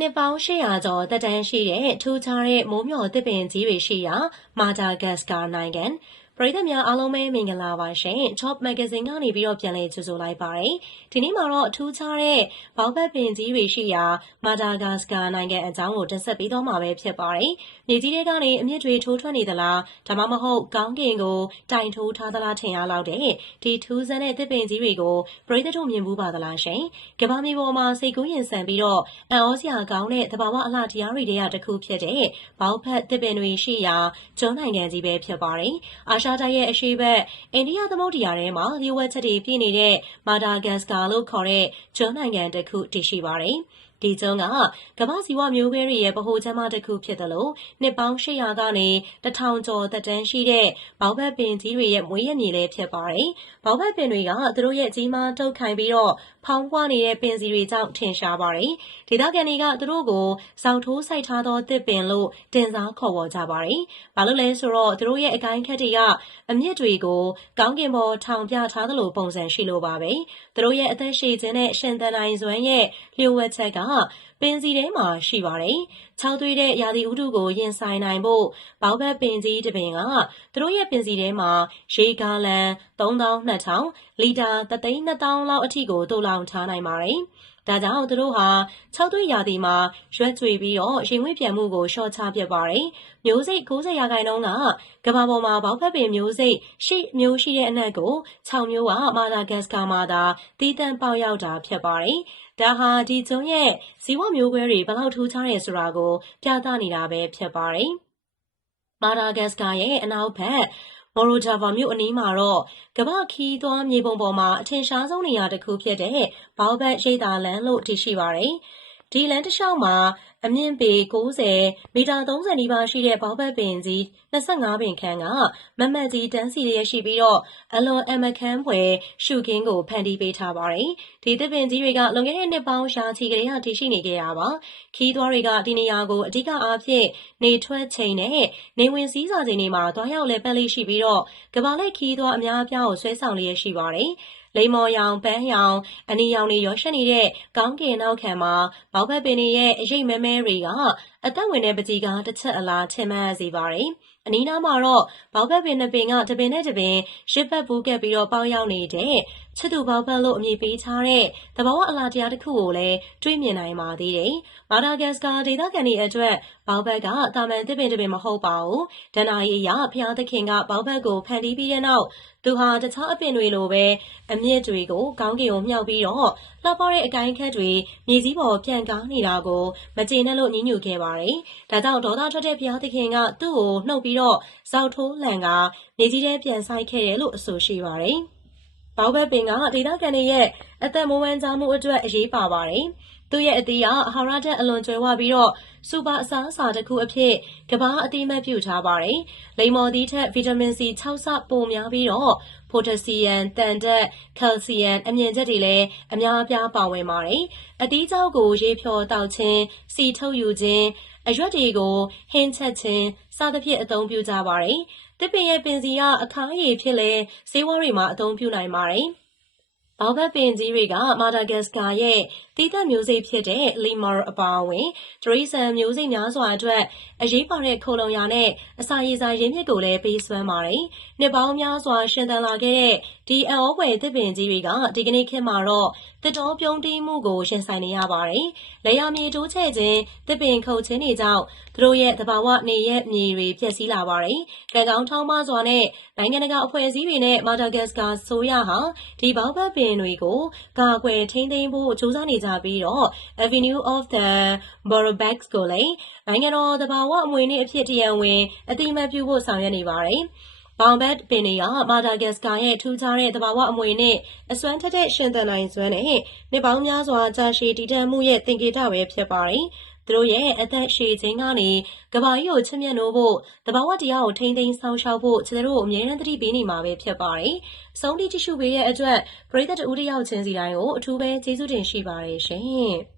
နှစ်ပေါင်း800ကျော်သက်တမ်းရှိတဲ့ထူးခြားတဲ့မိုးမျှော်သစ်ပင်ကြီးတွေရှိရာမာဒါဂတ်စကာနိုင်ငံပရိသတ်များအားလုံးပဲမင်္ဂလာပါရှင် Top Magazine ကနေပြီးတော့ပြန်လည်ကြိုဆိုလိုက်ပါတယ်ဒီနေ့မှာတော့ထူးခြားတဲ့ဘောက်ဘက်ပင်ကြီးတွေရှိရာမာဒါဂတ်စကာနိုင်ငံအကြောင်းကိုတင်ဆက်ပေးတော့မှာပဲဖြစ်ပါတယ်မြေကြီးတွေကနေအမြင့်တွေထိုးထွက်နေသလားဒါမှမဟုတ်ကောင်းကင်ကိုတိုင်ထိုးထားသလားထင်ရလောက်တဲ့ဒီထူးဆန်းတဲ့သစ်ပင်ကြီးတွေကိုပရိသတ်တို့မြင်ဘူးပါသလားရှင်ကမ္ဘာမြေပေါ်မှာစိတ်ကူးရင်ဆန်ပြီးတော့အံ့ဩစရာကောင်းတဲ့သဘာဝအလှတရားတွေထဲကတစ်ခုဖြစ်တဲ့ဘောက်ဖက်သစ်ပင်တွေရှိရာကျွန်းနိုင်ငံကြီးပဲဖြစ်ပါတယ်အာရှတိုက်ရဲ့အရှေ့ဘက်အိန္ဒိယသမုဒ္ဒရာထဲမှာလျှို့ဝှက်ချက်တွေပြည့်နေတဲ့မာဒါဂတ်စကာလို့ခေါ်တဲ့ကျွန်းနိုင်ငံတစ်ခုတည်ရှိပါတယ်ဒီကျွန်းကကမ္ဘာစီဝမျိုးပဲတွေရဲ့ဗဟိုချက်မတစ်ခုဖြစ်တယ်လို့နှစ်ပေါင်း800ကနေ1000ကျော်သက်တမ်းရှိတဲ့ဘောက်ဘက်ပင်ကြီးတွေရဲ့မွေးရမြေလည်းဖြစ်ပါတယ်။ဘောက်ဘက်ပင်တွေကသူတို့ရဲ့ကြီးမားတုတ်ခိုင်ပြီးတော့ဖောင်းပွားနေတဲ့ပင်စီတွေကြောင့်ထင်ရှားပါတယ်။ဒေသခံတွေကသူတို့ကိုဇောက်ထိုးစိုက်ထားသောသစ်ပင်လို့တင်စားခေါ်ဝေါ်ကြပါတယ်။ဘာလို့လဲဆိုတော့သူတို့ရဲ့အကိုင်းခက်တွေကအမြင့်တွေကိုကောင်းကင်ပေါ်ထောင်ပြထားသလိုပုံစံရှိလို့ပါပဲ။သူတို့ရဲ့အသက်ရှည်ခြင်းနဲ့ရှင်သန်နိုင်စွမ်းရဲ့လျှို့ဝှက်ချက်ကပင်စီထဲမှာရှိပါတယ်။ချောက်သွေးတဲ့ရာသီဥတုကိုရင်ဆိုင်နိုင်ဖို့ဘောက်ဘက်ပင်ကြီးတစ်ပင်ကသူတို့ရဲ့ပင်စီထဲမှာရေဂါလန်3200လီတာ3,200,000လောက်အထိကိုသို့လောင်ထားနိုင်ပါတယ်။ဒါကြောင့်သူတို့ဟာချောက်သွေးရာသီမှာရွက်ကြွေပြီးတော့ရင်ဝှေ့ပြန်မှုကိုလျှော့ချပြပါတယ်။မျိုးစိတ်90%ကကမ္ဘာပေါ်မှာဘောက်ဖက်ပင်မျိုးစိတ်10မျိုးရှိတဲ့အနက်ကို6မျိုးကမာဒါဂတ်စကာမှာသာတည်တံ့ပေါက်ရောက်တာဖြစ်ပါတယ်။ဒါဟာဒီကျွန်းရဲ့ဇီဝမျိုးကွဲတွေဘယ်လောက်ထူးခြားတယ်ဆိုတာကိုပြသနေတာပဲဖြစ်ပါတယ်။မာဒါဂတ်စကာရဲ့အနောက်ဘက်မော်ရိုဂျာဗာမြို့အနီးမှာတော့ကမ္ဘာခီးသွားမြေပုံပေါ်မှာအထင်ရှားဆုံးနေရာတစ်ခုဖြစ်တဲ့ဘောက်ဘက်ရိပ်သာလမ်းလို့တည်ရှိပါတယ်။ဒီလမ်းတစ်လျှောက်မှာအမြင့်ပေ90မီတာ30နီးပါးရှိတဲ့ဘောက်ဘက်ပင်ကြီး25ပင်ခန့်ကမမတ်ကြီးတန်းစီရရှိပြီးတော့အလွန်အမခန်းဖွယ်ရှုခင်းကိုဖန်တီးပေးထားပါတယ်။ဒီသစ်ပင်ကြီးတွေကလွန်ခဲ့တဲ့နှစ်ပေါင်းရာချီကလေးကတည်ရှိနေကြတာပါ။ခီးသွားတွေကဒီနေရာကိုအဓိကအားဖြင့်နေထွက်ချိန်နဲ့နေဝင်စည်းစာချိန်တွေမှာတွားရောက်လဲပတ်လေးရှိပြီးတော့ကမ္ဘာလက်ခီးသွားအများအပြားကိုဆွဲဆောင်လျက်ရှိပါတယ်။လိမ္မော်ရောင်ပန်းရောင်အနီရောင်တွေရောရှက်နေတဲ့ကောင်းကင်နောက်ခံမှာဘောက်ဘက်ပင်တွေရဲ့အရိပ်မဲမဲတွေကအသက်ဝင်တဲ့ပကြီးကတစ်ချက်အလားချင်မှန်းစေပါတယ်။အနီးနားမှာတော့ဘောက်ဘက်ပင်နှစ်ပင်ကတစ်ပင်နဲ့တစ်ပင်ရစ်ပတ်ပူးကပ်ပြီးတော့ပေါက်ရောက်နေတဲ့ချစ်သူဘောက်ဘက်လို့အမည်ပေးထားတဲ့သဘာဝအလားတရားတစ်ခုကိုလည်းတွေ့မြင်နိုင်ပါသေးတယ်။မာဒါဂတ်စကာဒေသခံတွေအတွက်ဘောက်ဘက်ကတာမန်သစ်ပင်တစ်ပင်မဟုတ်ပါဘူး။ဒဏ္ဍာရီအရဖျားသခင်ကဘောက်ဘက်ကိုဖန်တီးပြီးတဲ့နောက်သူဟာတခြားအပင်တွေလိုပဲအမြင့်တွေကိုကောင်းကင်ကိုမြှောက်ပြီးတော့လှပတဲ့အကိုင်းခက်တွေမြေကြီးပေါ်ပြန်ကားနေတာကိုမကျေနပ်လို့ညှဉ်းညူခဲ့ပါတယ်။ဒါကြောင့်ဒေါသထွက်တဲ့ဘုရားသခင်ကသူ့ကိုနှုတ်ပြီးတော့ဇောက်ထိုးလှန်ကမြေကြီးထဲပြန်ဆိုင်ခဲ့တယ်လို့အဆိုရှိပါတယ်။ဘောက်ဘက်ပင်ကဒေသခံတွေရဲ့အသက်မွေးဝမ်းကြောင်းမှုအတွက်အရေးပါပါတယ်။သူ့ရဲ့အသီးကအာဟာရဓာတ်အလွန်ကျွဲဝပြီးတော့စူပါအစားအစာတစ်ခုအဖြစ်ကမ္ဘာအသိအမှတ်ပြုထားပါတယ်။လိမ္မော်သီးထက်ဗီတာမင် C 6ဆပိုများပြီးတော့ပိုတက်ဆီယမ်၊သံဓာတ်၊ကယ်လ်ဆီယမ်အမြင့်ချက်တွေလည်းအများအပြားပါဝင်ပါတယ်။အသီးခြောက်ကိုရေဖြောတောက်ခြင်း၊စီထုတ်ယူခြင်း၊အရွက်တွေကိုဟင်းချက်ခြင်းစသဖြင့်အသုံးပြုကြပါတယ်။သစ်ပင်ရဲ့ပင်စီကအခါးရည်ဖြစ်လဲဆေးဝါးတွေမှာအသုံးပြုနိုင်ပါတယ်။ဘောက်ဘက်ပင်ကြီးတွေကမာဒါဂတ်စကာရဲ့တည်တံ့မျိုးစိတ်ဖြစ်တဲ့လီမာအပါအဝင်တိရစ္ဆာန်မျိုးစိတ်များစွာအတွက်အရေးပါတဲ့ခိုလုံရာနဲ့အစာရေစာရင်းမြစ်ကိုလည်းပေးစွမ်းပါတယ်။နှစ်ပေါင်းများစွာရှင်သန်လာခဲ့တဲ့ဒီအံ့ဩဖွယ်သစ်ပင်ကြီးတွေကဒီကနေ့ခေတ်မှာတော့သစ်တောပြုန်းတီးမှုကိုရင်ဆိုင်နေရပါတယ်။လေယာဉ်မြေတိုးချဲ့ခြင်းသစ်ပင်ခုတ်ခြင်းတွေကြောင့်သူတို့ရဲ့သဘာဝနေရက်မြေတွေပျက်စီးလာပါတယ်။ကံကောင်းထောင်းမစွာနဲ့နိုင်ငံတကာအဖွဲ့အစည်းတွေနဲ့မာဒါဂတ်စကာဆိုရဟာဒီဘောက်ဘက်ပင်တွေကိုကာကွယ်ထိန်းသိမ်းဖို့ကြိုးစားနေကြပြီးတော့ Avenue of the Borobax ကိုလည်းနိုင်ငံတော်သဘာဝအမွေအနှစ်အဖြစ်တရားဝင်အသိအမှတ်ပြုဖို့ဆောင်ရွက်နေပါတယ်။ဘောက်ဘက်ပင်တွေကမာဒါဂတ်စကာရဲ့ထူးခြားတဲ့သဘာဝအမွေနဲ့အစွမ်းထက်တဲ့ရှင်သန်နိုင်စွမ်းနဲ့နှစ်ပေါင်းများစွာကြာရှည်တည်တံ့မှုရဲ့သင်္ကေတပဲဖြစ်ပါတယ်။သူတို့ရဲ့အသက်ရှည်ခြင်းကနေကမ္ဘာကြီးကိုချစ်မြတ်နိုးဖို့သဘာဝတရားကိုထိန်းသိမ်းစောင့်ရှောက်ဖို့ကျွန်တော်တို့အမြဲတမ်းသတိပေးနေမှာပဲဖြစ်ပါတယ်။အဆုံးထိကြည့်ရှုပေးတဲ့အတွက်ပရိသတ်တဦးတစ်ယောက်ချင်းစီတိုင်းကိုအထူးပဲကျေးဇူးတင်ရှိပါတယ်ရှင်။